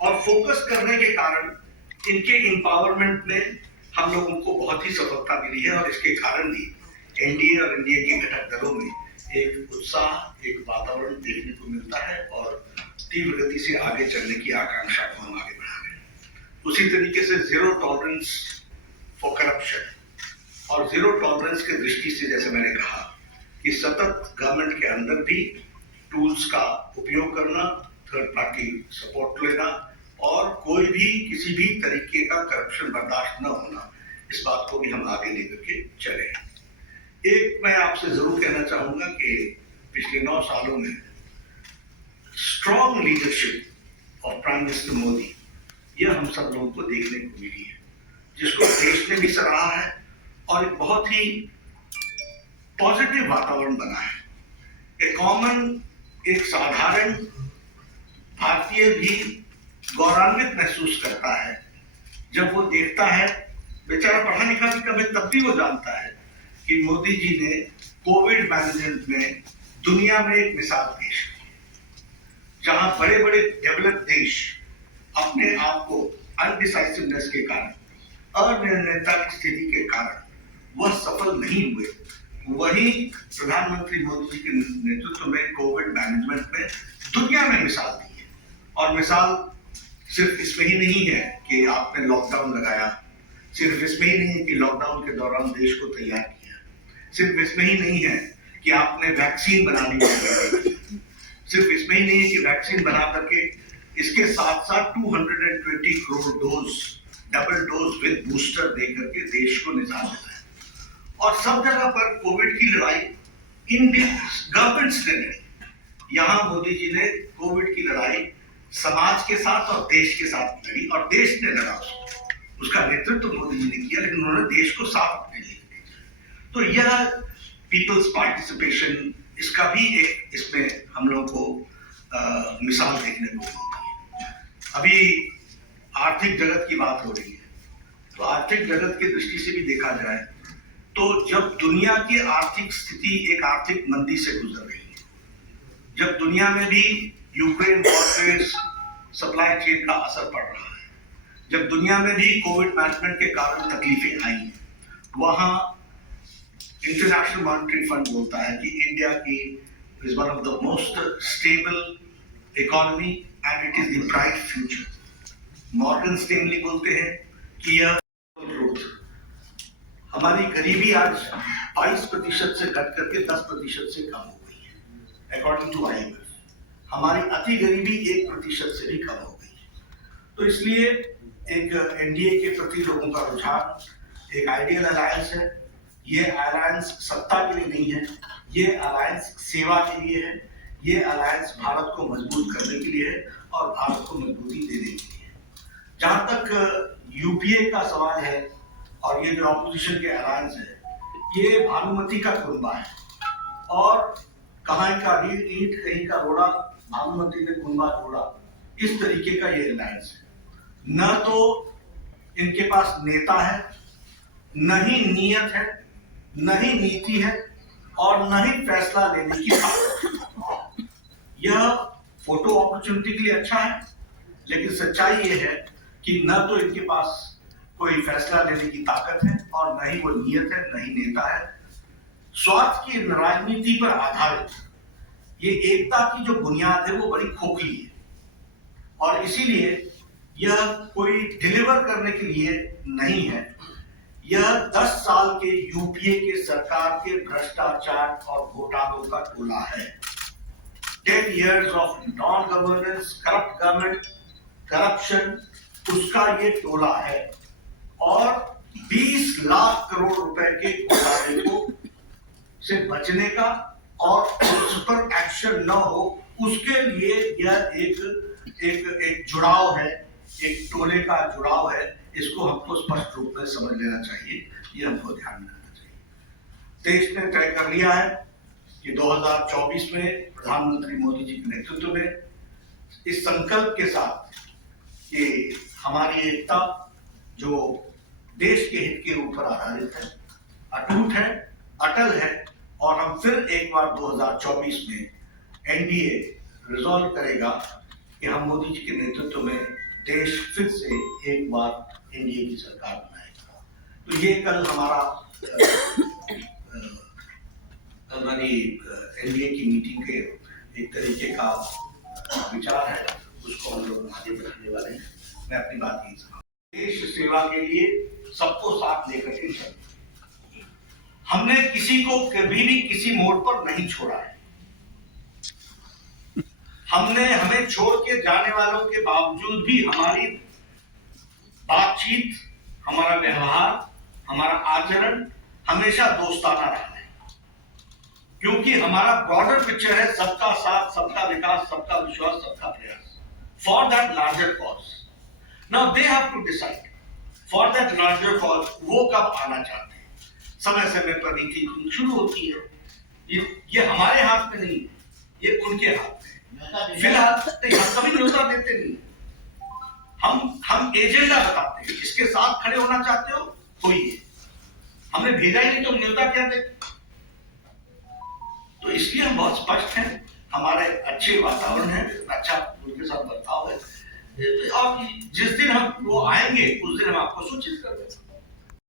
और फोकस करने के कारण इनके एम्पावरमेंट में हम लोगों को बहुत ही सफलता मिली है और इसके कारण भी एनडीए और एनडीए के घटक दलों में एक उत्साह, एक वातावरण देखने को मिलता है और तीव्र गति से आगे चलने की आकांक्षा को हम आगे बढ़ा रहे हैं। उसी तरीके से जीरो टॉलरेंस फॉर करप्शन और जीरो टॉलरेंस के दृष्टि से जैसे मैंने कहा कि सतत गवर्नमेंट के अंदर भी टूल्स का उपयोग करना, थर्ड पार्टी सपोर्ट लेना और कोई भी किसी भी तरीके का करप्शन बर्दाश्त न होना, इस बात को भी हम आगे लेकर के चले। एक मैं आपसे जरूर कहना चाहूंगा कि पिछले 9 सालों में strong leadership of prime minister Modi, यह हम सब लोगों को देखने को मिली है, जिसको देश ने भी सराहा है और एक बहुत ही पॉजिटिव वातावरण बना है। एक साधारण भारतीय भी गौरवान्वित महसूस करता है जब वो देखता है, बेचारा पढ़ा लिखा भी कम है तब भी वो जानता है कि मोदी जी ने कोविड मैनेजमेंट में दुनिया में एक मिसाल पेश की, जहां बड़े बड़े डेवलप देश अपने आप को अनडिसाइसिवनेस के कारण, अनिर्णयता की स्थिति के कारण वह सफल नहीं हुए, वही प्रधानमंत्री मोदी जी के नेतृत्व में कोविड मैनेजमेंट में दुनिया में मिसाल दी है। और मिसाल सिर्फ इसमें ही नहीं है कि आपने लॉकडाउन लगाया, सिर्फ इसमें ही नहीं है कि लॉकडाउन के दौरान देश को तैयार किया, सिर्फ इसमें ही नहीं है कि आपने वैक्सीन बनानी है, सिर्फ इसमें ही नहीं है कि वैक्सीन बना करके इसके साथ साथ 220 crore dose, double dose with booster दे करके देश को निजात दिलाया। और सब जगह पर कोविड की लड़ाई इंडियन गवर्नमेंट्स ने लड़ी। यहां मोदी जी ने कोविड की लड़ाई समाज के साथ और देश के साथ लड़ी और देश ने लड़ा उसका नेतृत्व मोदी जी ने किया, लेकिन उन्होंने देश को साथ अपने लिए भेजा। तो यह पीपल्स पार्टिसिपेशन, इसका भी एक इसमें हम लोगों को मिसाल देखने को मिलती है। अभी आर्थिक जगत की बात हो रही है, तो आर्थिक जगत की दृष्टि से भी देखा जाए तो जब दुनिया की आर्थिक स्थिति एक आर्थिक मंदी से गुजर रही है, जब दुनिया में भी यूक्रेन वॉर पे सप्लाई चेन का असर पड़ रहा है, जब दुनिया में भी कोविड मैनेजमेंट के कारण तकलीफें आई हैं, वहां इंटरनेशनल मॉनेटरी फंड बोलता है कि इंडिया की is one of the most stable economy and it is the bright future. Morgan Stanley बोलते हैं कि यह ग्रोथ, हमारी गरीबी आज 22% से घट करके 10% से कम हो गई है अकॉर्डिंग टू IMF। हमारी अति गरीबी 1% से भी कम हो गई है। तो इसलिए एक एनडीए के प्रति लोगों का रुझान एक आइडियल अलायंस है। ये अलायंस सत्ता के लिए नहीं है, ये अलायंस सेवा के लिए है, ये अलायंस भारत को मजबूत करने के लिए है और भारत को मजबूती देने के लिए है। जहां तक यूपीए का सवाल है और ये जो ऑपोजिशन के अलायंस है, ये भानुमति का कुनबा है और कहीं का ईंट कहीं का रोड़ा, भानुमति ने कुनबा जोड़ा, इस तरीके का ये अलायंस है। न तो इनके पास नेता है, न ही नियत है, न ही नीति है और न ही फैसला लेने की ताकत। यह फोटो अपॉर्चुनिटी के लिए अच्छा है, लेकिन सच्चाई ये है कि न तो इनके पास कोई फैसला लेने की ताकत है और न ही वो नियत है, न ही नेता है। स्वार्थ की राजनीति पर आधारित ये एकता की जो बुनियाद है वो बड़ी खोखली है और इसीलिए यह कोई डिलीवर करने के लिए नहीं है। यह 10 साल के यूपीए के सरकार के भ्रष्टाचार और घोटालों का टोला है। 10 years of non governance, corrupt government, corruption, उसका ये टोला है और 20 लाख करोड़ रुपए के घोटाले को से बचने का और उस पर एक्शन न हो, उसके लिए यह एक जुड़ाव है, एक टोले का जुड़ाव है। इसको हमको स्पष्ट रूप में समझ लेना चाहिए, ये हमको ध्यान में रखना चाहिए। देश ने तय कर लिया है कि 2024 में प्रधानमंत्री मोदी जी के नेतृत्व में इस संकल्प के साथ कि हमारी एकता जो देश के हित के ऊपर आधारित है, अटूट है, अटल है और हम फिर एक बार 2024 में एनडीए रिजॉल्व करेगा कि हम मोदी जी के नेतृत्व में देश फिर से एक बार एनडीए की सरकार बनाएगा। तो ये कल हमारा हमारी एनडीए की मीटिंग के एक तरीके का विचार है, उसको हम लोग आगे बढ़ाने वाले हैं। मैं अपनी बात यही समझ, देश सेवा के लिए सबको साथ लेकर के चलते, हमने किसी को कभी भी किसी मोड़ पर नहीं छोड़ा है। हमने हमें छोड़ के जाने वालों के बावजूद भी हमारी बातचीत, हमारा व्यवहार, हमारा आचरण हमेशा दोस्ताना रहा है, क्योंकि हमारा ब्रॉडर पिक्चर है सबका साथ, सबका विकास, सबका विश्वास, सबका प्रयास, for that larger cause. Now they have to decide for that larger cause वो कब आना चाहते हैं। समय समय पर नीति शुरू होती है, ये हमारे हाथ में नहीं है, ये उनके हाथ में। फिलहाल हम कभी न्योता देते नहीं, हम एजेंडा बताते हैं, इसके साथ खड़े होना चाहते हो होइए, हमने भेजा ही नहीं तो न्योता क्या दे। तो इसलिए हम बहुत स्पष्ट हैं, हमारे अच्छे वातावरण है, अच्छा उनके साथ बर्ताव है, और जिस दिन हम वो आएंगे उस दिन हम आपको सूचित कर देंगे।